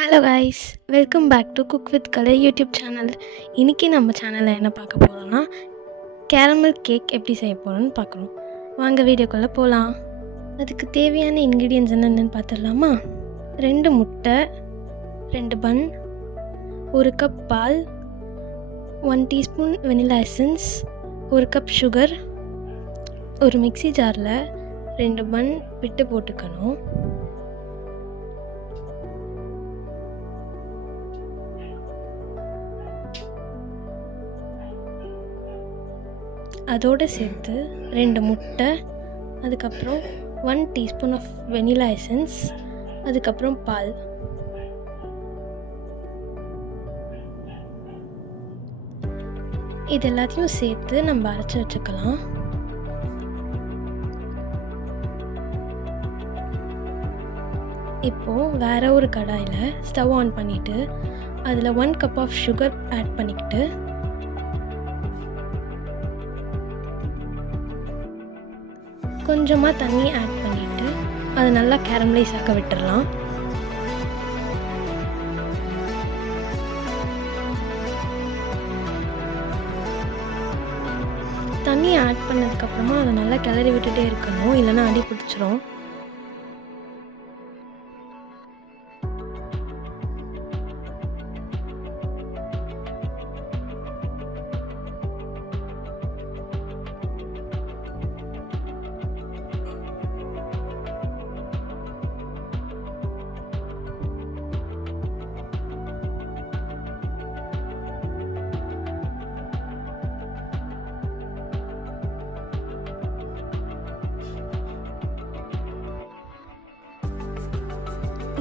Hello guys, welcome back to Cook with Colour YouTube channel. இன்றைக்கி நம்ம சேனலில் என்ன பார்க்க போகிறோன்னா கேரமல் கேக் எப்படி செய்ய போகிறோன்னு பார்க்குறோம். வாங்க வீடியோக்குள்ளே போகலாம். அதுக்கு தேவையான இன்க்ரீடியன்ட்ஸ் என்னென்னு பார்த்துடலாமா? 2 முட்டை, 2 பன், 1 கப் பால், 1 teaspoon vanilla essence, 1 cup sugar, ஒரு மிக்ஸி ஜாரில் 2 பன் விட்டு போட்டுக்கணும். அதோடு சேர்த்து 2 முட்டை, அதுக்கப்புறம் 1 டீஸ்பூன் ஆஃப் வெனிலா எசன்ஸ், அதுக்கப்புறம் பால். இது எல்லாத்தையும் சேர்த்து நம்ம அரைச்சி வச்சுக்கலாம். இப்போது வேறு ஒரு கடாயில் ஸ்டவ் ஆன் பண்ணிவிட்டு அதில் 1 கப் ஆஃப் சுகர் ஆட் பண்ணிக்கிட்டு கொஞ்சமாக தண்ணி ஆட் பண்ணிவிட்டு அதை நல்லா கேரமலைஸ் ஆக்க விட்டுடலாம். தண்ணி ஆட் பண்ணதுக்கப்புறமா அதை நல்லா கிளறி விட்டுட்டே இருக்கணும், இல்லைன்னா அடி பிடிச்சிரும்.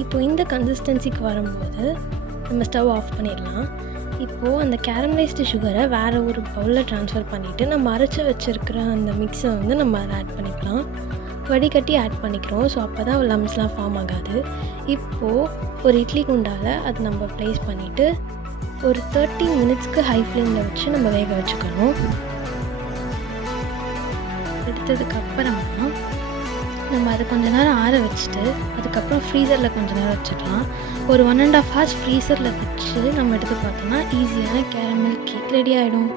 இப்போ இந்த கன்சிஸ்டன்சிக்கு வரும்போது நம்ம ஸ்டவ் ஆஃப் பண்ணிடலாம். இப்போது அந்த கேரமலைஸ்டு சுகரை வேறு ஒரு பவுலில் ட்ரான்ஸ்ஃபர் பண்ணிவிட்டு நம்ம அரைச்சி வச்சுருக்கிற அந்த மிக்ஸை நம்ம அதில் ஆட் பண்ணிக்கலாம். வடிகட்டி ஆட் பண்ணிக்கிறோம். ஸோ அப்போ தான் லம்ஸ்லாம் ஃபார்ம் ஆகாது. இப்போது ஒரு இட்லி குண்டால் அது நம்ம ப்ளேஸ் பண்ணிவிட்டு ஒரு 30 மினிட்ஸ்க்கு ஹை ஃப்ளேமில் வச்சு நம்ம வேக வச்சுக்கணும். எடுத்ததுக்கப்புறமா நம்ம அதை கொஞ்ச நேரம் ஆற வச்சுட்டு அதுக்கப்புறம் ஃப்ரீசரில் கொஞ்சம் நேரம் வச்சுக்கலாம். ஒரு 1.5 hours ஃப்ரீசரில் வச்சு நம்ம எடுத்து பார்த்தோம்னா ஈஸியான கேரமல் கேக் ரெடி ஆகிடும்.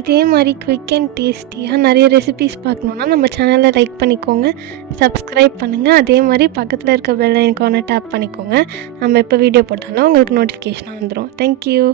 இதே மாதிரி குவிக் அண்ட் டேஸ்டியாக நிறைய ரெசிபீஸ் பார்க்கணுன்னா நம்ம சேனலை லைக் பண்ணிக்கோங்க, சப்ஸ்கிரைப் பண்ணுங்கள். அதே மாதிரி பக்கத்தில் இருக்க பெல் ஐகானை டேப் பண்ணிக்கோங்க. நம்ம எப்போ வீடியோ போட்டாலும் உங்களுக்கு நோட்டிஃபிகேஷனாக வந்துடும். தேங்க்யூ.